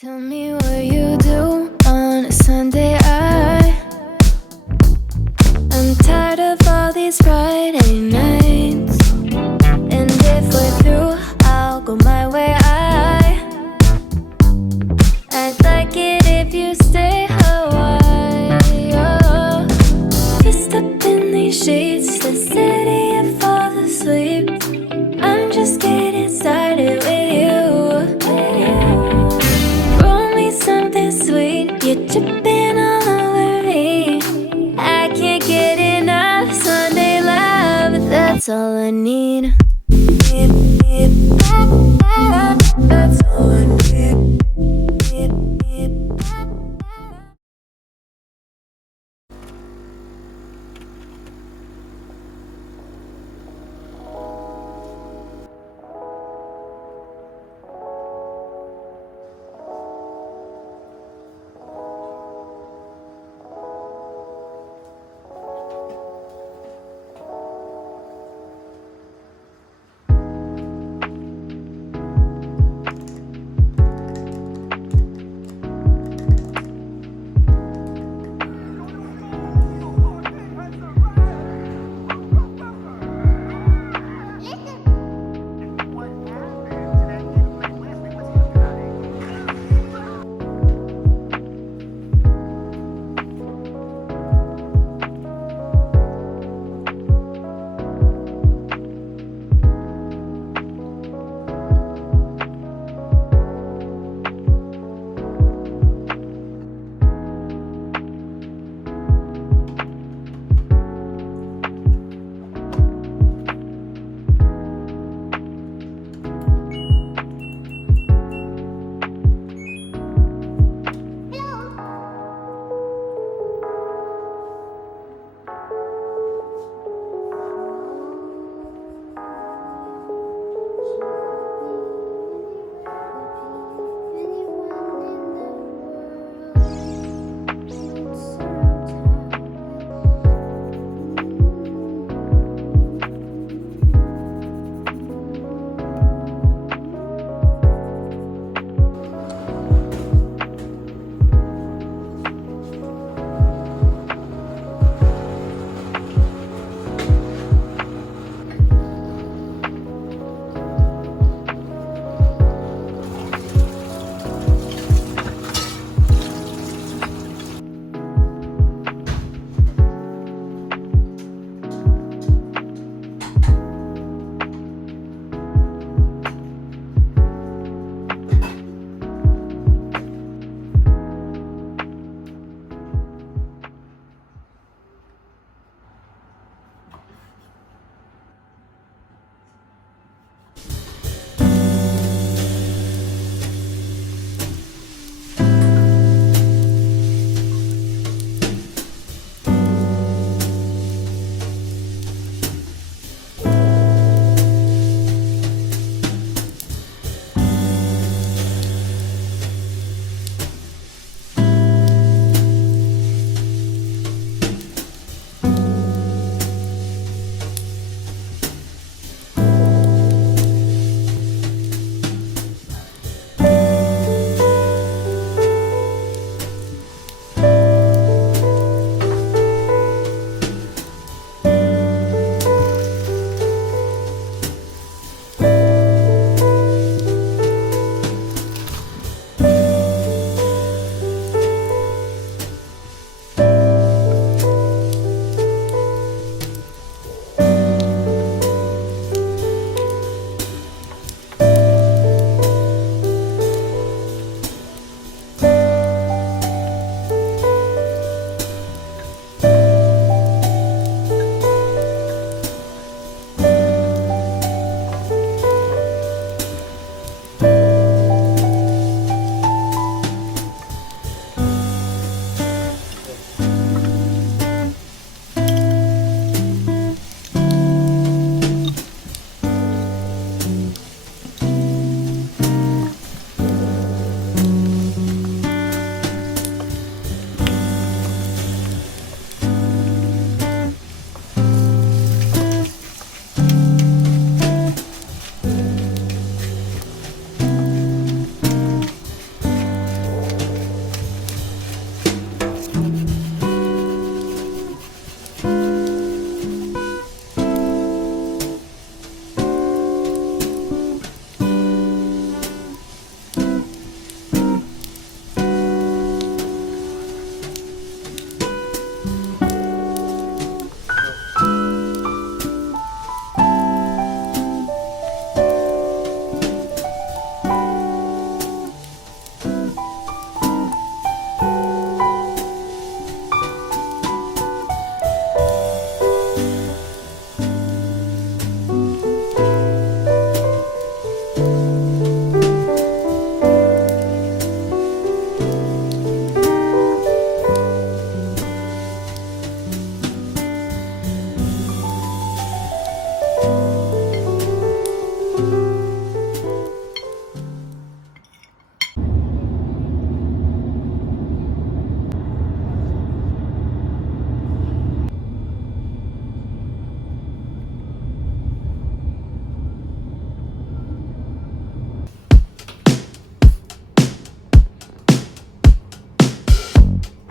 Tell me what you do on a Sunday. I'm tired of all these Friday nights, and if we're through, I'll go my way. I'd like it if you stay a while. Twist up in these sheets, the city and fall asleep. I'm just getting started with you. Roll me something sweet, you're dripping all over me. I can't get enough Sunday love, that's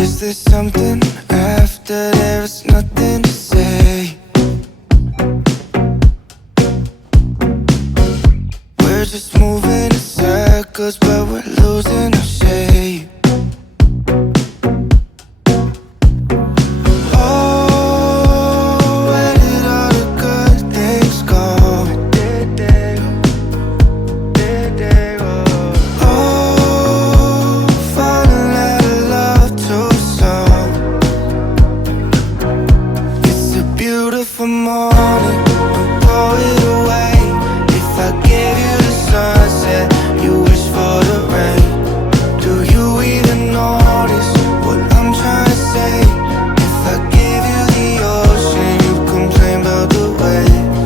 Is there something after there's nothing to say? We're just moving in circles, but we're losing our shape. Oh, where did all the good things go? Oh, falling out of love too soon. It's a beautiful morning, don't throw it away. If I gave you the sunset, you wish for the rain. Do you even notice what I'm trying to say? If I gave you the ocean, you complain about the waves.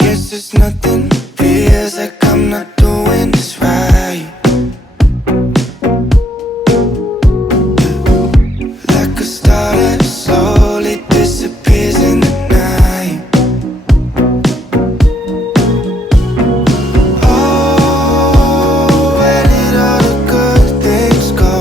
Guess there's nothing, feels like I'm not doing this right. Like a star that slowly disappears in the night. Oh, where did all the good things go?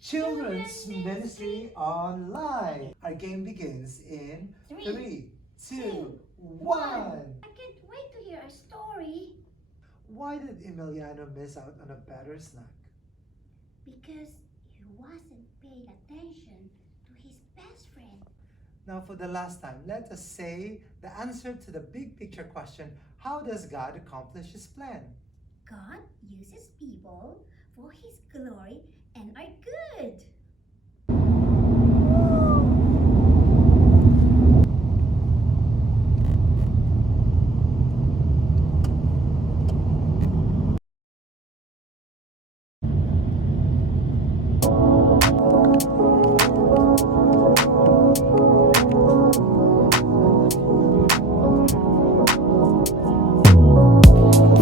Children's Ministry Online. Our game begins in 3, 2, 1. I can't wait to hear a story. Why did Emiliano miss out on a better snack? Because he wasn't paying attention to his best friend. Now for the last time, let us say the answer to the big picture question, how does God accomplish His plan? God uses people for his glory and are good.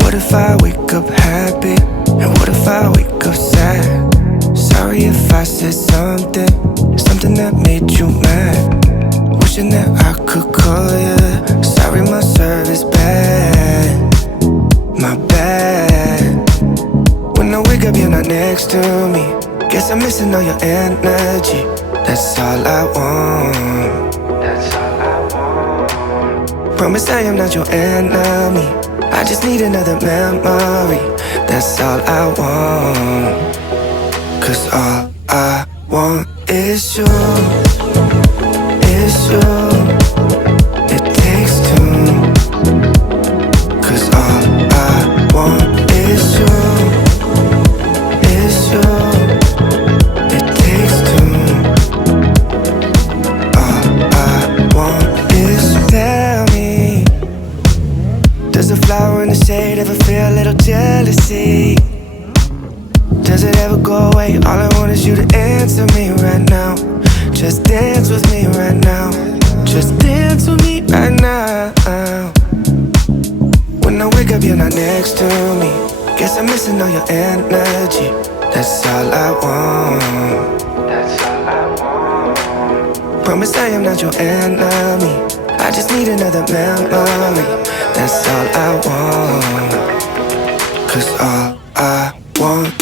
What if I wake up happy? And what if I wake up sad? Sorry if I said something that made you mad. Wishing that I could call you. Sorry my service bad, my bad. When I wake up you're not next to me. Guess I'm missing all your energy. That's all I want. That's all I want. Promise I am not your enemy. I just need another memory. That's all I want. 'Cause all I want is you. Is you. It takes two. 'Cause all I want is you. Is you. It takes two. All I want is you. Tell me, does a flower in the shade ever feel a little jealousy? Does it ever go away? All I want is you to answer me right now. Just dance with me right now. Just dance with me right now. When I wake up you're not next to me. Guess I'm missing all your energy. That's all I want. That's all I want. Promise I am not your enemy. I just need another memory. That's all I want. 'Cause all I want